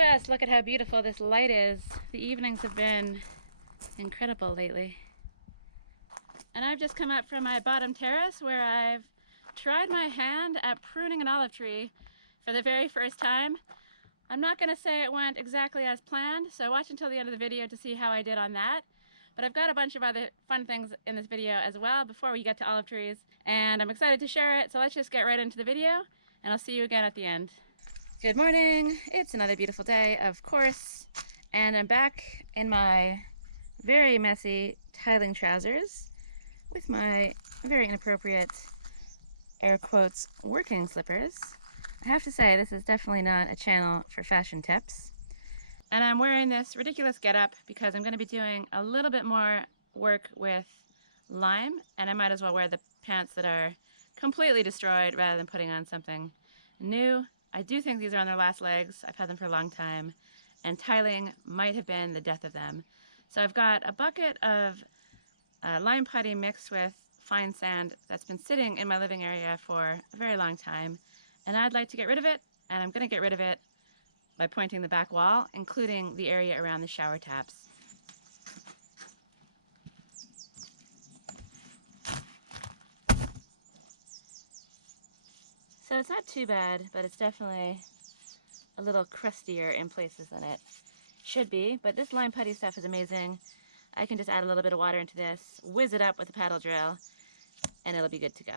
Just look at how beautiful this light is. The evenings have been incredible lately. And I've just come up from my bottom terrace where I've tried my hand at pruning an olive tree for the very first time. I'm not going to say it went exactly as planned, so watch until the end of the video to see how I did on that. But I've got a bunch of other fun things in this video as well before we get to olive trees, and I'm excited to share it, so let's just get right into the video, and I'll see you again at the end. Good morning. It's another beautiful day, of course, and I'm back in my very messy tiling trousers with my very inappropriate, air quotes, working slippers. I have to say, this is definitely not a channel for fashion tips. And I'm wearing this ridiculous getup because I'm going to be doing a little bit more work with lime, and I might as well wear the pants that are completely destroyed rather than putting on something new. I do think these are on their last legs. I've had them for a long time, and tiling might have been the death of them. So I've got a bucket of lime putty mixed with fine sand that's been sitting in my living area for a very long time, and I'd like to get rid of it, and I'm going to get rid of it by pointing the back wall, including the area around the shower taps. So it's not too bad, but it's definitely a little crustier in places than it should be. But this lime putty stuff is amazing. I can just add a little bit of water into this, whiz it up with a paddle drill, and it'll be good to go.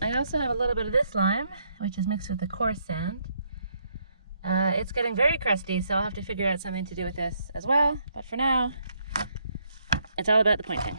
I also have a little bit of this lime, which is mixed with the coarse sand. It's getting very crusty, so I'll have to figure out something to do with this as well. But for now, it's all about the pointing.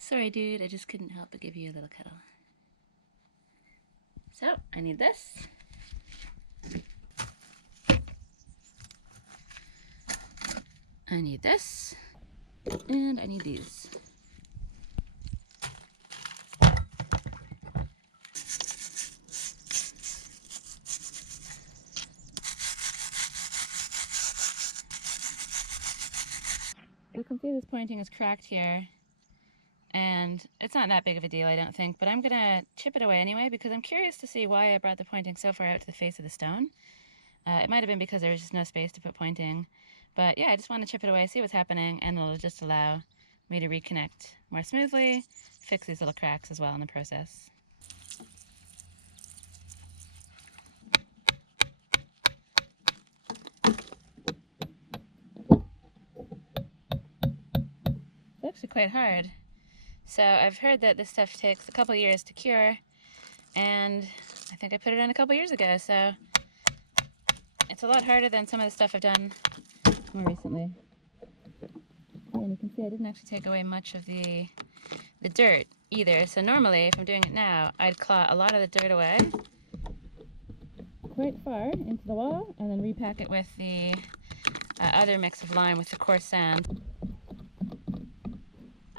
Sorry dude, I just couldn't help but give you a little cuddle. So, I need this. I need this. And I need these. You can see this pointing is cracked here. And it's not that big of a deal, I don't think, but I'm going to chip it away anyway because I'm curious to see why I brought the pointing so far out to the face of the stone. It might have been because there was just no space to put pointing, but yeah, I just want to chip it away, see what's happening, and it'll just allow me to reconnect more smoothly, fix these little cracks as well in the process. It's actually quite hard. So I've heard that this stuff takes a couple years to cure, and I think I put it on a couple years ago, so it's a lot harder than some of the stuff I've done more recently. And you can see I didn't actually take away much of the dirt either, so normally if I'm doing it now, I'd claw a lot of the dirt away quite far into the wall and then repack it with the other mix of lime with the coarse sand.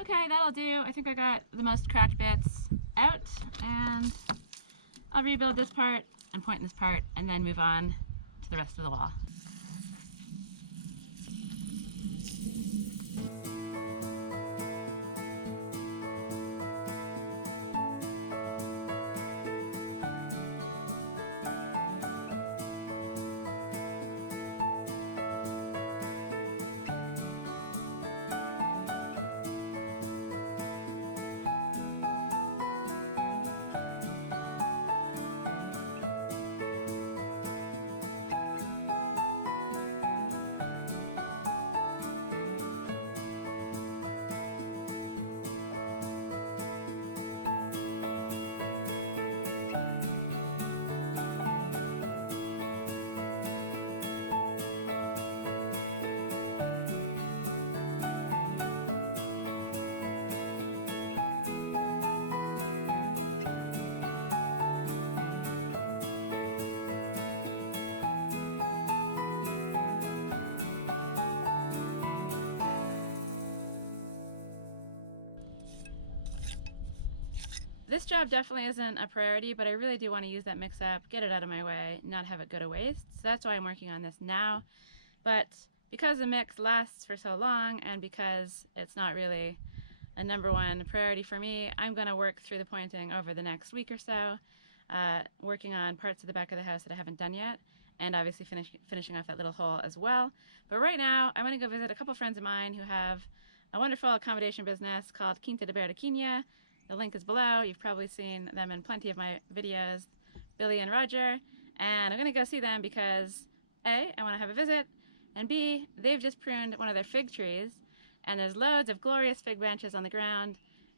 Okay, that'll do. I think I got the most cracked bits out, and I'll rebuild this part and point this part and then move on to the rest of the wall. this job definitely isn't a priority, but I really do want to use that mix up, get it out of my way, not have it go to waste. So that's why I'm working on this now. But because the mix lasts for so long and because it's not really a #1 priority for me, I'm going to work through the pointing over the next week or so, working on parts of the back of the house that I haven't done yet, and obviously finishing off that little hole as well. But right now, I'm going to go visit a couple friends of mine who have a wonderful accommodation business called Quinta de Berriquinha. The link is below. You've probably seen them in plenty of my videos, Billy and Roger. And I'm going to go see them because A, I want to have a visit, and B, they've just pruned one of their fig trees, and there's loads of glorious fig branches on the ground,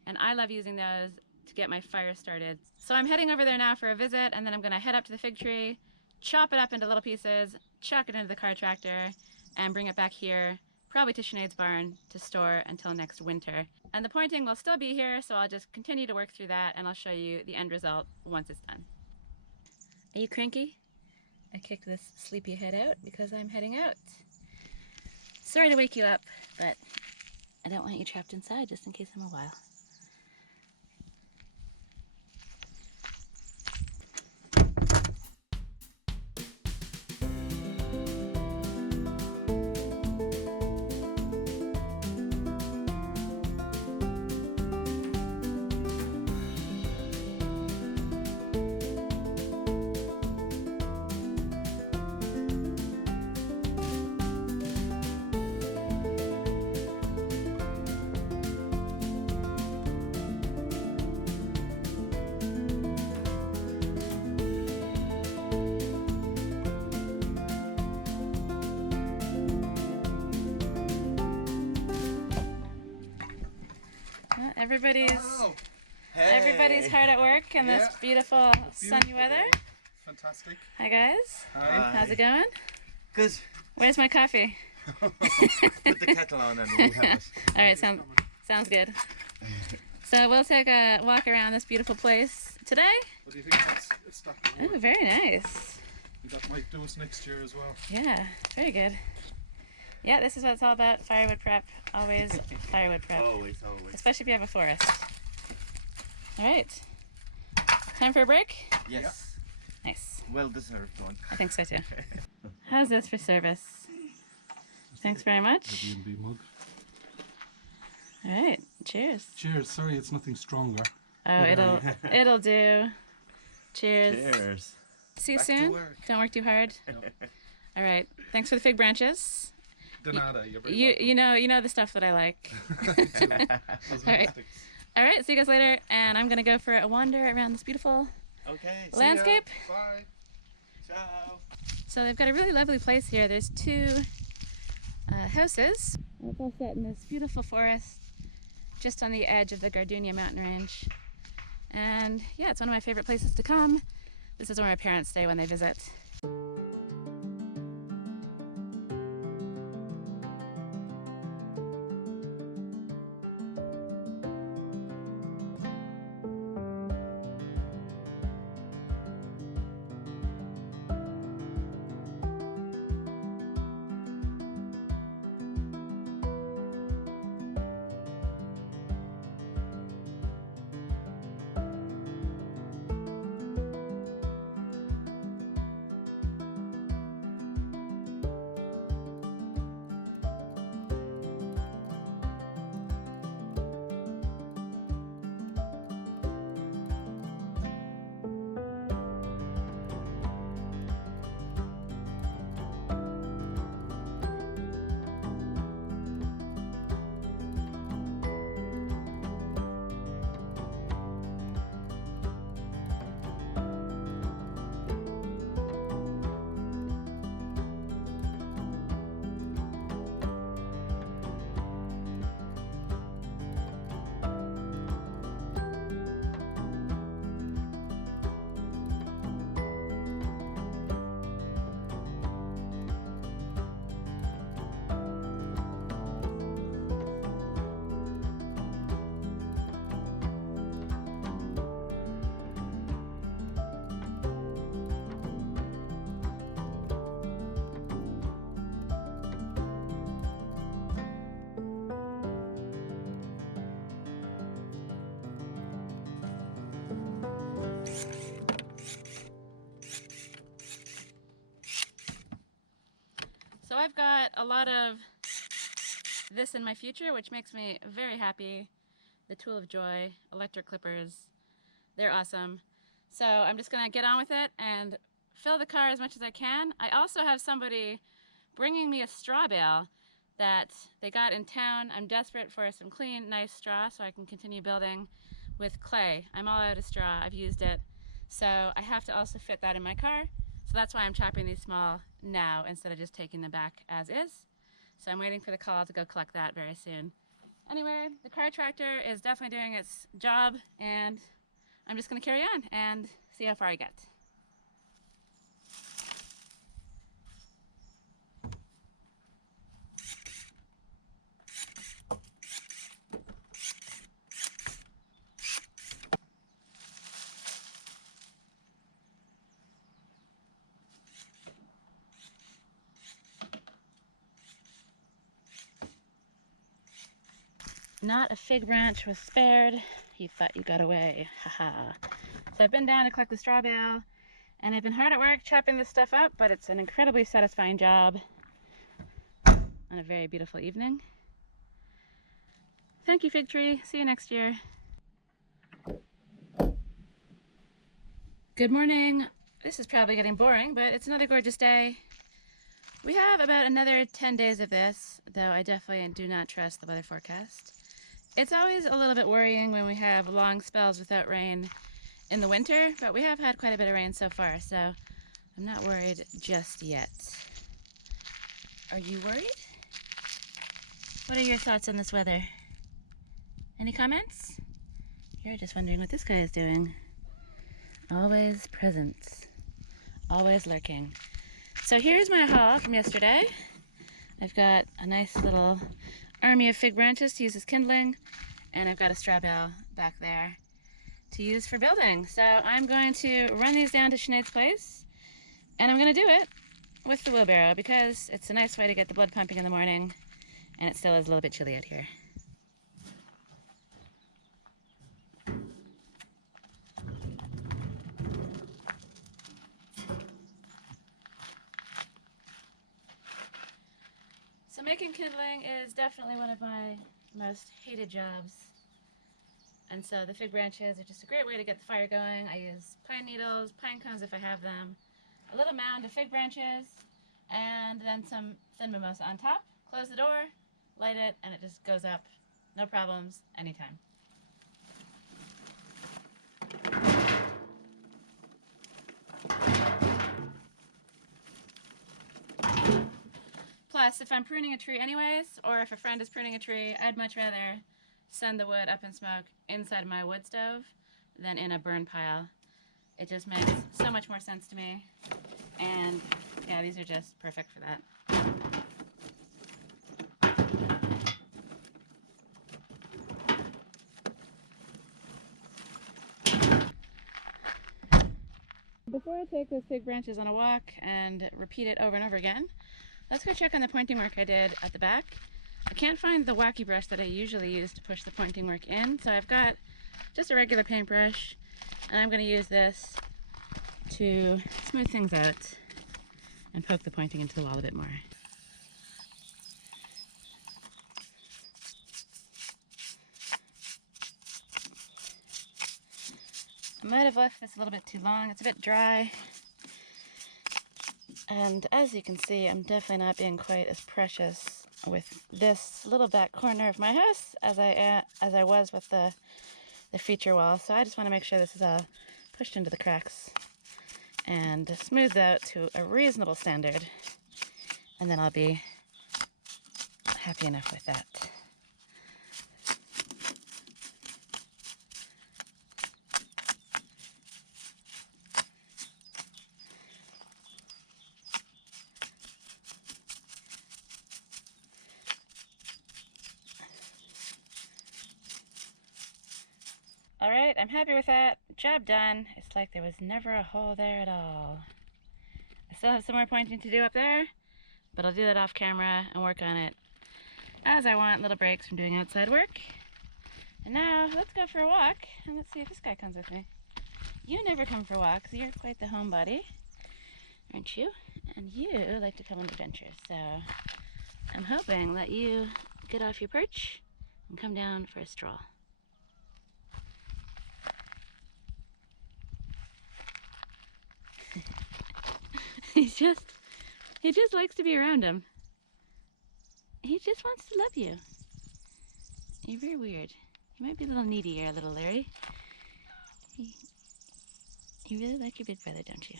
and I love using those to get my fire started. So I'm heading over there now for a visit, and then I'm going to head up to the fig tree, chop it up into little pieces, chuck it into the car tractor, and bring it back here, probably to Sinead's barn, to store until next winter. And the pointing will still be here, so I'll just continue to work through that, and I'll show you the end result once it's done. Are you cranky? I kicked this sleepy head out because I'm heading out. Sorry to wake you up, but I don't want you trapped inside just in case I'm a while. Everybody's hard at work in this beautiful sunny weather. Fantastic. Hi guys. Hi. How's it going? Good. Where's my coffee? Put the kettle on and we'll have it. All right, sounds good. So we'll take a walk around this beautiful place today. What do you think that's stacking? Oh, very nice. That might do us next year as well. Yeah, very good. Yeah, this is what it's all about. Firewood prep. Always firewood prep. Always. Especially if you have a forest. All right. Time for a break? Yes. Nice. Well deserved one. I think so too. How's this for service? Thanks very much. The B&B mug. All right. Cheers. Cheers. Sorry, it's nothing stronger. Oh, it'll do. Cheers. Cheers. See you Back to soon. work. Don't work too hard. All right. Thanks for the fig branches. Donata, you're very you know the stuff that I like. All right. All right. See you guys later. And I'm gonna go for a wander around this beautiful landscape. Bye. Ciao. So they've got a really lovely place here. There's 2 houses. It's all set in this beautiful forest just on the edge of the Gardenia mountain range. And yeah, it's one of my favorite places to come. This is where my parents stay when they visit. I've got a lot of this in my future, which makes me very happy. The tool of joy, electric clippers, they're awesome. So I'm just gonna get on with it and fill the car as much as I can. I also have somebody bringing me a straw bale that they got in town. I'm desperate for some clean, nice straw so I can continue building with clay. I'm all out of straw, I've used it. So I have to also fit that in my car. So that's why I'm chopping these small now instead of just taking them back as is. So I'm waiting for the call to go collect that very soon. Anyway, the car tractor is definitely doing its job, and I'm just gonna carry on and see how far I get. Not a fig branch was spared. You thought you got away. Haha. So I've been down to collect the straw bale, and I've been hard at work chopping this stuff up, but it's an incredibly satisfying job on a very beautiful evening. Thank you, fig tree. See you next year. Good morning. This is probably getting boring, but it's another gorgeous day. We have about another 10 days of this, though I definitely do not trust the weather forecast. It's always a little bit worrying when we have long spells without rain in the winter, but we have had quite a bit of rain so far, so I'm not worried just yet. Are you worried? What are your thoughts on this weather? Any comments? You're just wondering what this guy is doing. Always present, always lurking. So here's my haul from yesterday. I've got a nice little army of fig branches to use as kindling, and I've got a straw bale back there to use for building. So I'm going to run these down to Sinead's place, and I'm going to do it with the wheelbarrow because it's a nice way to get the blood pumping in the morning, and it still is a little bit chilly out here. So making kindling is definitely one of my most hated jobs. And so the fig branches are just a great way to get the fire going. I use pine needles, pine cones if I have them, a little mound of fig branches, and then some thin mimosa on top. Close the door, light it, and it just goes up. No problems, anytime. Plus, if I'm pruning a tree anyways, or if a friend is pruning a tree, I'd much rather send the wood up in smoke inside my wood stove than in a burn pile. It just makes so much more sense to me. And yeah, these are just perfect for that. Before I take those fig branches on a walk and repeat it over and over again, let's go check on the pointing work I did at the back. I can't find the wacky brush that I usually use to push the pointing work in, so I've got just a regular paintbrush, and I'm going to use this to smooth things out and poke the pointing into the wall a bit more. I might have left this a little bit too long. It's a bit dry. And as you can see, I'm definitely not being quite as precious with this little back corner of my house as I was with the feature wall. So I just want to make sure this is all pushed into the cracks and smoothed out to a reasonable standard. And then I'll be happy enough with that. Alright, I'm happy with that. Job done. It's like there was never a hole there at all. I still have some more pointing to do up there, but I'll do that off camera and work on it as I want little breaks from doing outside work. And now, let's go for a walk, and let's see if this guy comes with me. You never come for walks. You're quite the homebody, aren't you? And you like to come on adventures, so I'm hoping that you get off your perch and come down for a stroll. He just likes to be around him. He just wants to love you. You're very weird. You might be a little needy here, little Larry. You really like your big brother, don't you?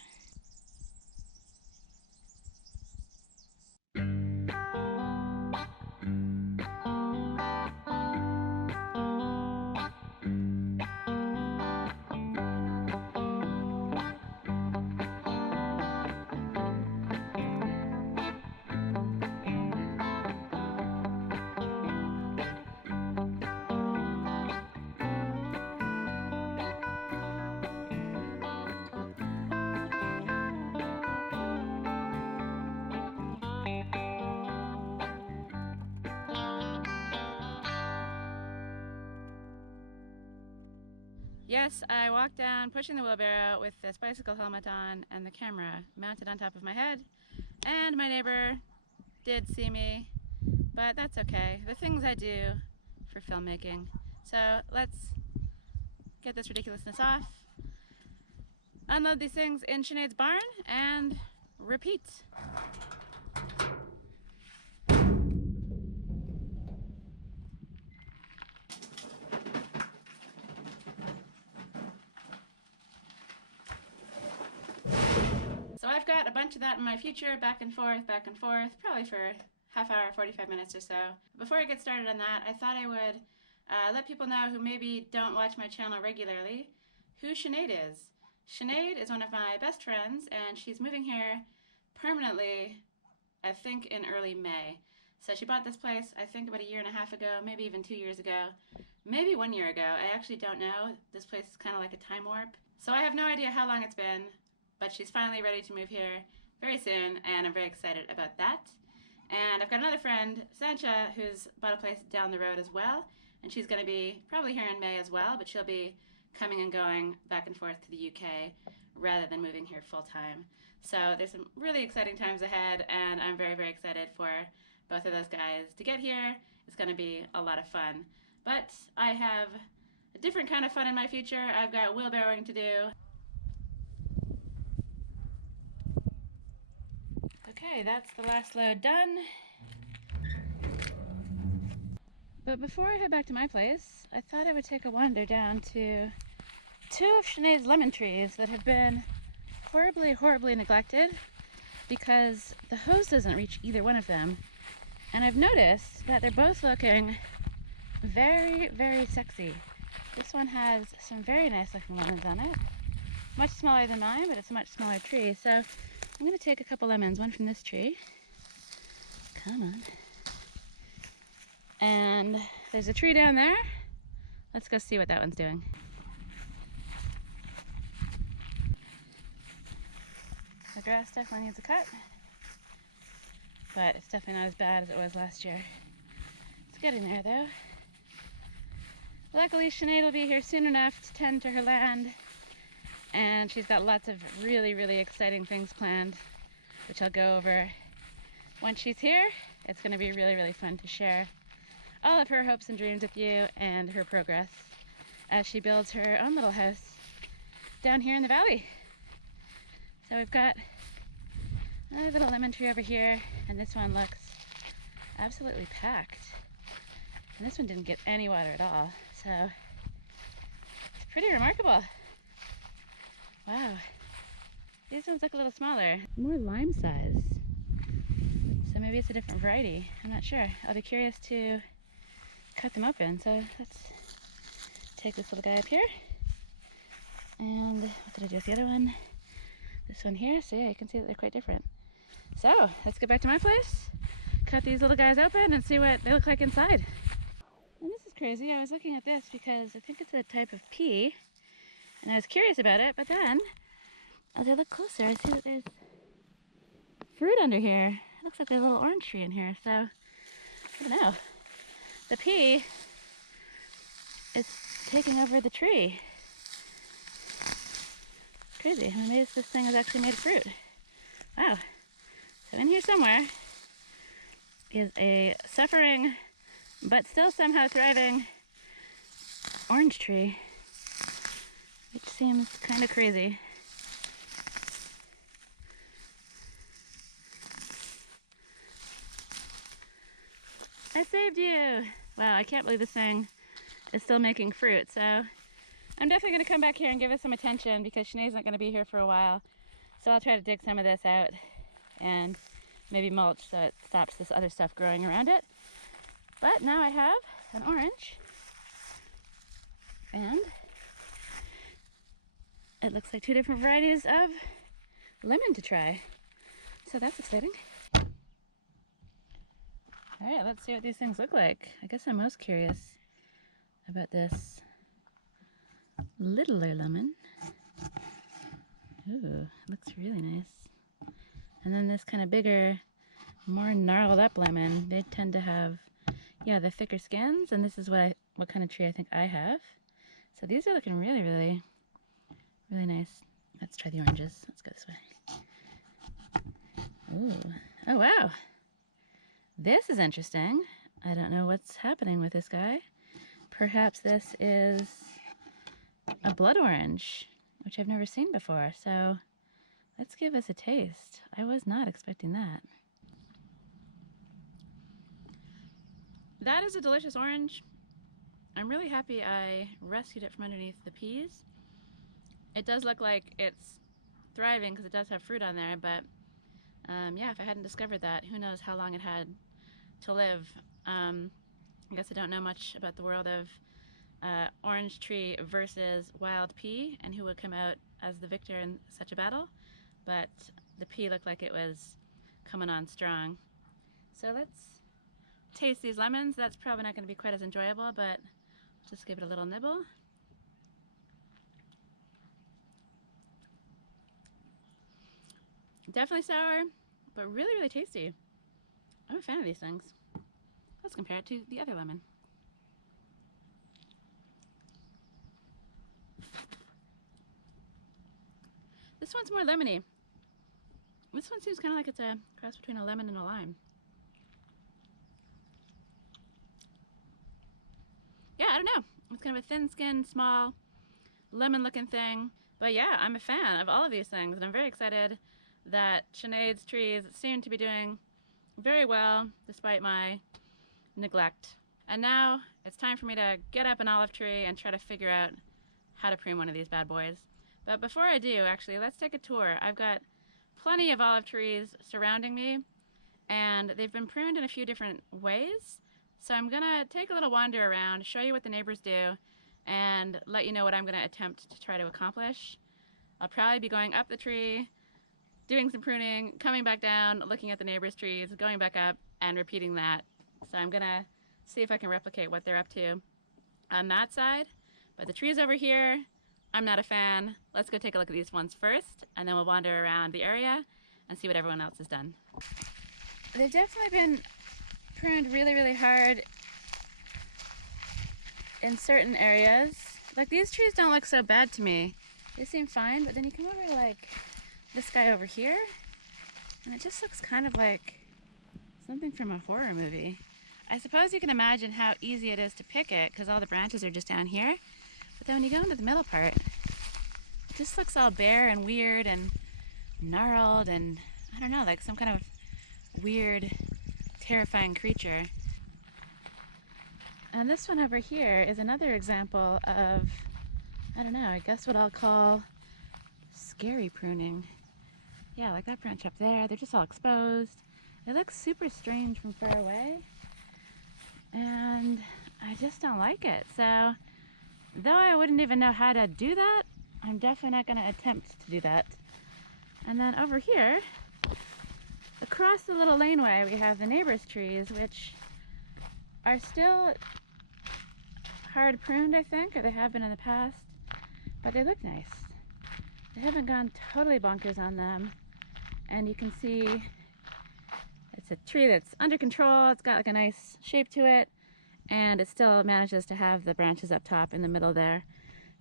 Yes, I walked down pushing the wheelbarrow with this bicycle helmet on and the camera mounted on top of my head. And my neighbor did see me, but that's okay. The things I do for filmmaking. So let's get this ridiculousness off, unload these things in Sinead's barn, and repeat. So I've got a bunch of that in my future, back and forth, probably for half hour, 45 minutes or so. Before I get started on that, I thought I would let people know who maybe don't watch my channel regularly who Sinead is. Sinead is one of my best friends, and she's moving here permanently, I think in early May. So she bought this place, I think about 1.5 years ago, maybe even 2 years ago, maybe 1 year ago. I actually don't know. This place is kind of like a time warp. So I have no idea how long it's been, but she's finally ready to move here very soon, and I'm very excited about that. And I've got another friend, Sancha, who's bought a place down the road as well, and she's going to be probably here in May as well, but she'll be coming and going back and forth to the UK rather than moving here full-time. So there's some really exciting times ahead, and I'm very, very excited for both of those guys to get here. It's going to be a lot of fun. But I have a different kind of fun in my future. I've got wheelbarrowing to do. Okay, that's the last load done. But before I head back to my place, I thought I would take a wander down to 2 of Sinead's lemon trees that have been horribly, horribly neglected because the hose doesn't reach either one of them. And I've noticed that they're both looking very, very sexy. This one has some very nice looking lemons on it. Much smaller than mine, but it's a much smaller tree. So I'm going to take a couple lemons, one from this tree. Come on. And there's a tree down there. Let's go see what that one's doing. The grass definitely needs a cut, but it's definitely not as bad as it was last year. It's getting there though. Luckily Sinead will be here soon enough to tend to her land, and she's got lots of really, really exciting things planned, which I'll go over once she's here. It's going to be really, really fun to share all of her hopes and dreams with you and her progress as she builds her own little house down here in the valley. So we've got a little lemon tree over here, and this one looks absolutely packed. And this one didn't get any water at all, so it's pretty remarkable. Wow. These ones look a little smaller, more lime size. So maybe it's a different variety. I'm not sure. I'll be curious to cut them open. So let's take this little guy up here. And what did I do with the other one? This one here. So yeah, you can see that they're quite different. So let's get back to my place, cut these little guys open and see what they look like inside. And this is crazy. I was looking at this because I think it's a type of pea, and I was curious about it, but then as I look closer, I see that there's fruit under here. It looks like there's a little orange tree in here, so I don't know. The pea is taking over the tree. It's crazy. I'm amazed this thing is actually made of fruit. Wow. So in here somewhere is a suffering but still somehow thriving orange tree, which seems kind of crazy. I saved you! Wow, I can't believe this thing is still making fruit, so I'm definitely going to come back here and give it some attention because Sinead's not going to be here for a while. So I'll try to dig some of this out and maybe mulch so it stops this other stuff growing around it. But now I have an orange, and it looks like two different varieties of lemon to try. So that's exciting. All right, let's see what these things look like. I guess I'm most curious about this littler lemon. Ooh, looks really nice. And then this kind of bigger, more gnarled up lemon, they tend to have, yeah, the thicker skins, and this is what kind of tree I think I have. So these are looking really, really, really nice. Let's try the oranges. Let's go this way. Ooh, oh wow. This is interesting. I don't know what's happening with this guy. Perhaps this is a blood orange, which I've never seen before. So let's give this a taste. I was not expecting that. That is a delicious orange. I'm really happy I rescued it from underneath the peas. It does look like it's thriving because it does have fruit on there, but yeah, if I hadn't discovered that, who knows how long it had to live. I guess I don't know much about the world of orange tree versus wild pea and who would come out as the victor in such a battle, but the pea looked like it was coming on strong. So let's taste these lemons. That's probably not going to be quite as enjoyable, but just give it a little nibble. Definitely sour, but really, really tasty. I'm a fan of these things. Let's compare it to the other lemon. This one's more lemony. This one seems kind of like it's a cross between a lemon and a lime. Yeah, I don't know. It's kind of a thin-skinned, small, lemon-looking thing. But yeah, I'm a fan of all of these things, and I'm very excited that Sinead's trees seem to be doing very well despite my neglect. And now it's time for me to get up an olive tree and try to figure out how to prune one of these bad boys. But before I do, actually, let's take a tour. I've got plenty of olive trees surrounding me, and they've been pruned in a few different ways. So I'm gonna take a little wander around, show you what the neighbors do, and let you know what I'm gonna attempt to try to accomplish. I'll probably be going up the tree, doing some pruning, coming back down, looking at the neighbors' trees, going back up, and repeating that. So I'm gonna see if I can replicate what they're up to on that side. But the trees over here, I'm not a fan. Let's go take a look at these ones first, and then we'll wander around the area and see what everyone else has done. They've definitely been pruned really, really hard in certain areas. Like, these trees don't look so bad to me. They seem fine, but then you come over to like this guy over here, and it just looks kind of like something from a horror movie. I suppose you can imagine how easy it is to pick it because all the branches are just down here. But then when you go into the middle part, it just looks all bare and weird and gnarled and, I don't know, like some kind of weird, terrifying creature. And this one over here is another example of, I don't know, I guess what I'll call scary pruning. Yeah, like that branch up there, they're just all exposed. It looks super strange from far away, and I just don't like it. So, though I wouldn't even know how to do that, I'm definitely not going to attempt to do that. And then over here, across the little laneway, we have the neighbor's trees, which are still hard pruned, I think, or they have been in the past, but they look nice. They haven't gone totally bonkers on them, and you can see it's a tree that's under control. It's got like a nice shape to it, and it still manages to have the branches up top in the middle there.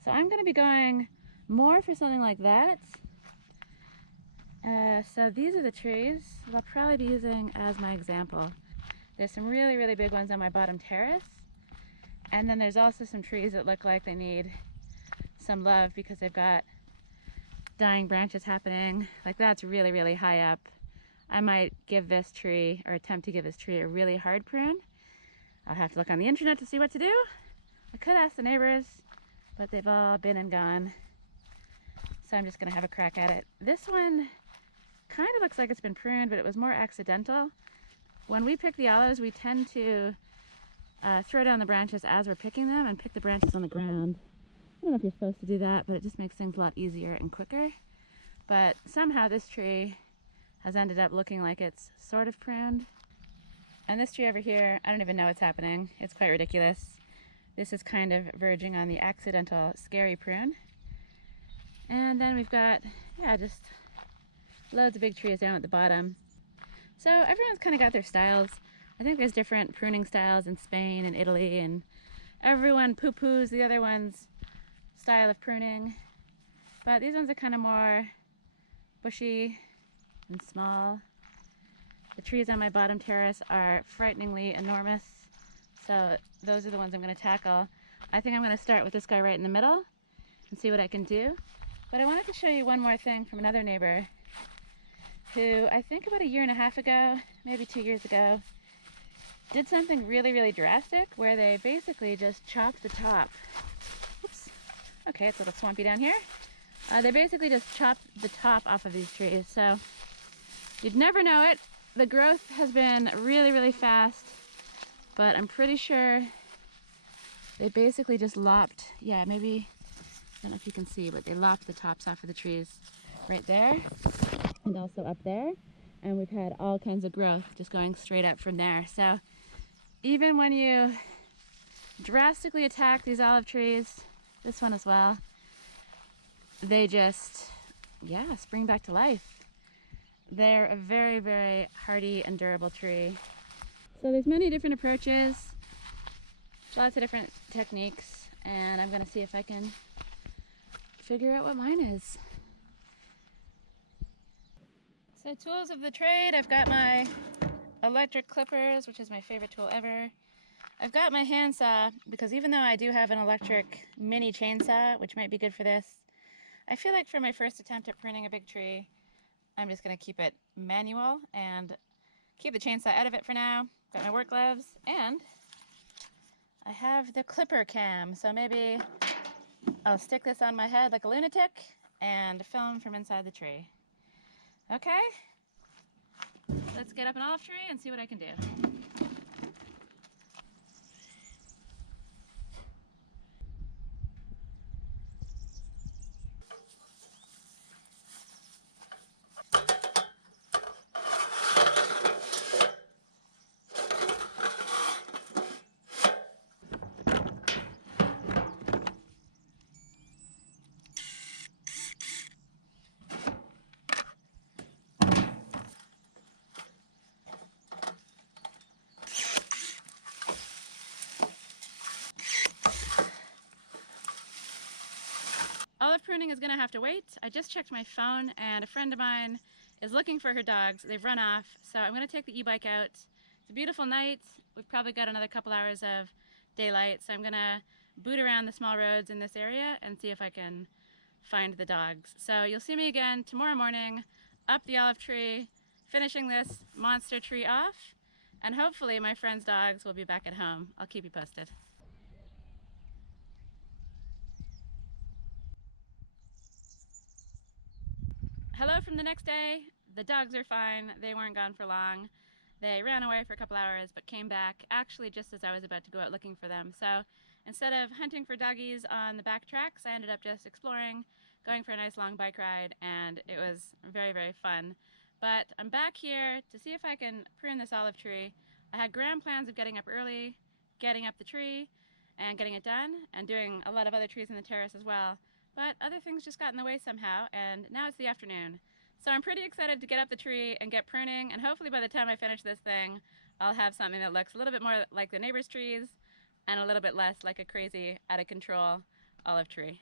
So I'm going to be going more for something like that So these are the trees I'll probably be using as my example. There's some really, really big ones on my bottom terrace. And then there's also some trees that look like they need some love because they've got dying branches happening. Like that's really, really high up. I might give this tree, or attempt to give this tree, a really hard prune. I'll have to look on the internet to see what to do. I could ask the neighbors, but they've all been and gone. So I'm just gonna have a crack at it. This one kind of looks like it's been pruned, but it was more accidental. When we pick the olives, we tend to throw down the branches as we're picking them and pick the branches on the ground. I don't know if you're supposed to do that, but it just makes things a lot easier and quicker. But somehow this tree has ended up looking like it's sort of pruned. And this tree over here, I don't even know what's happening. It's quite ridiculous. This is kind of verging on the accidental scary prune. And then we've got, yeah, just loads of big trees down at the bottom. So everyone's kind of got their styles. I think there's different pruning styles in Spain and Italy, and everyone poo-poos the other one's style of pruning. But these ones are kind of more bushy and small. The trees on my bottom terrace are frighteningly enormous. So those are the ones I'm going to tackle. I think I'm going to start with this guy right in the middle and see what I can do. But I wanted to show you one more thing from another neighbor who I think about 1.5 years ago, maybe 2 years ago, did something really, really drastic where they basically just chopped the top. Oops. Okay, it's a little swampy down here. They basically just chopped the top off of these trees. So you'd never know it. The growth has been really, really fast, but I'm pretty sure they basically just lopped, yeah, maybe, I don't know if you can see, but they lopped the tops off of the trees right there and also up there. And we've had all kinds of growth just going straight up from there. So even when you drastically attack these olive trees, this one as well, they just, yeah, spring back to life. They're a very, very hardy and durable tree. So there's many different approaches, lots of different techniques, and I'm gonna see if I can figure out what mine is. So tools of the trade, I've got my electric clippers, which is my favorite tool ever. I've got my handsaw, because even though I do have an electric mini chainsaw, which might be good for this, I feel like for my first attempt at pruning a big tree, I'm just going to keep it manual and keep the chainsaw out of it for now. Got my work gloves, and I have the clipper cam, so maybe I'll stick this on my head like a lunatic and film from inside the tree. Okay, let's get up an olive tree and see what I can do. Olive pruning is going to have to wait. I just checked my phone and a friend of mine is looking for her dogs. They've run off, so I'm going to take the e-bike out. It's a beautiful night. We've probably got another couple hours of daylight, so I'm going to boot around the small roads in this area and see if I can find the dogs. So you'll see me again tomorrow morning up the olive tree, finishing this monster tree off, and hopefully my friend's dogs will be back at home. I'll keep you posted. Hello from the next day. The dogs are fine. They weren't gone for long. They ran away for a couple hours but came back actually just as I was about to go out looking for them. So instead of hunting for doggies on the back tracks, I ended up just exploring, going for a nice long bike ride, and it was very, very fun. But I'm back here to see if I can prune this olive tree. I had grand plans of getting up early, getting up the tree, and getting it done, and doing a lot of other trees in the terrace as well. But other things just got in the way somehow, and now it's the afternoon. So I'm pretty excited to get up the tree and get pruning, and hopefully by the time I finish this thing, I'll have something that looks a little bit more like the neighbor's trees and a little bit less like a crazy, out of control olive tree.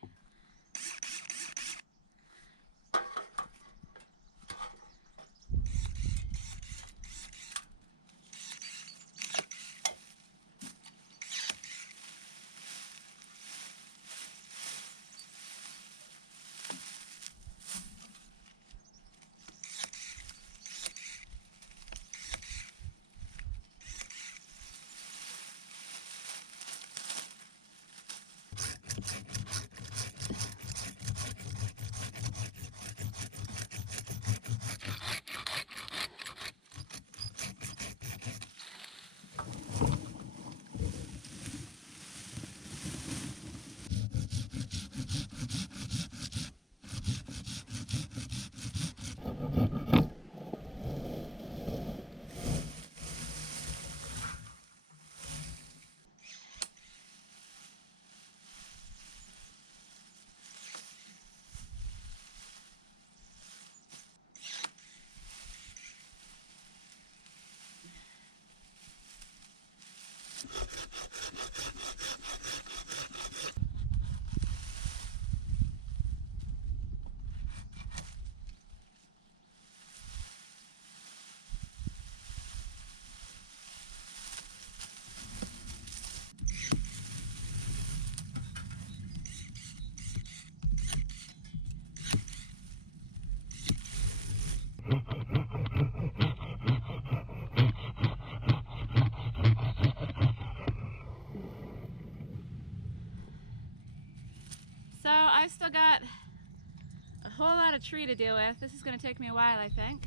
of tree to deal with. This is going to take me a while, I think.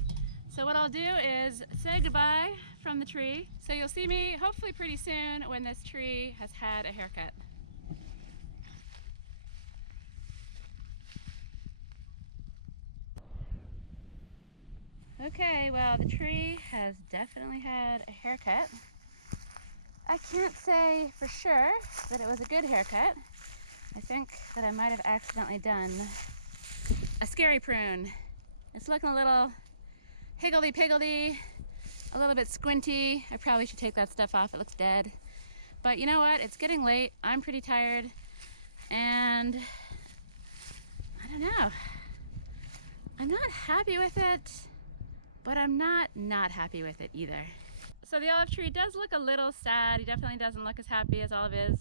So what I'll do is say goodbye from the tree. So you'll see me hopefully pretty soon when this tree has had a haircut. Okay, well, the tree has definitely had a haircut. I can't say for sure that it was a good haircut. I think that I might have accidentally done a scary prune. It's looking a little higgledy-piggledy, a little bit squinty. I probably should take that stuff off, it looks dead. But you know what, it's getting late, I'm pretty tired, and I don't know. I'm not happy with it, but I'm not happy with it either. So the olive tree does look a little sad. He definitely doesn't look as happy as all of his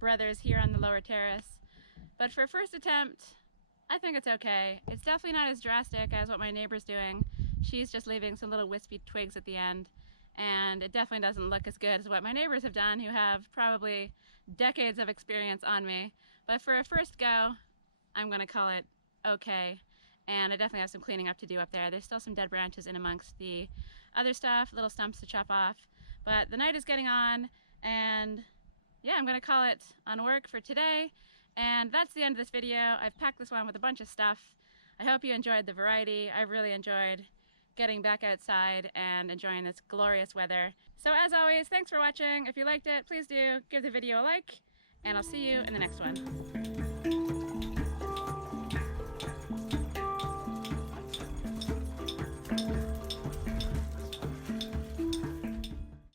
brothers here on the lower terrace. But for a first attempt, I think it's okay. It's definitely not as drastic as what my neighbor's doing. She's just leaving some little wispy twigs at the end, and it definitely doesn't look as good as what my neighbors have done, who have probably decades of experience on me. But for a first go, I'm gonna call it okay. And I definitely have some cleaning up to do up there. There's still some dead branches in amongst the other stuff, little stumps to chop off. But the night is getting on, and yeah, I'm gonna call it on work for today. And that's the end of this video. I've packed this one with a bunch of stuff. I hope you enjoyed the variety. I really enjoyed getting back outside and enjoying this glorious weather. So as always, thanks for watching. If you liked it, please do give the video a like, and I'll see you in the next one.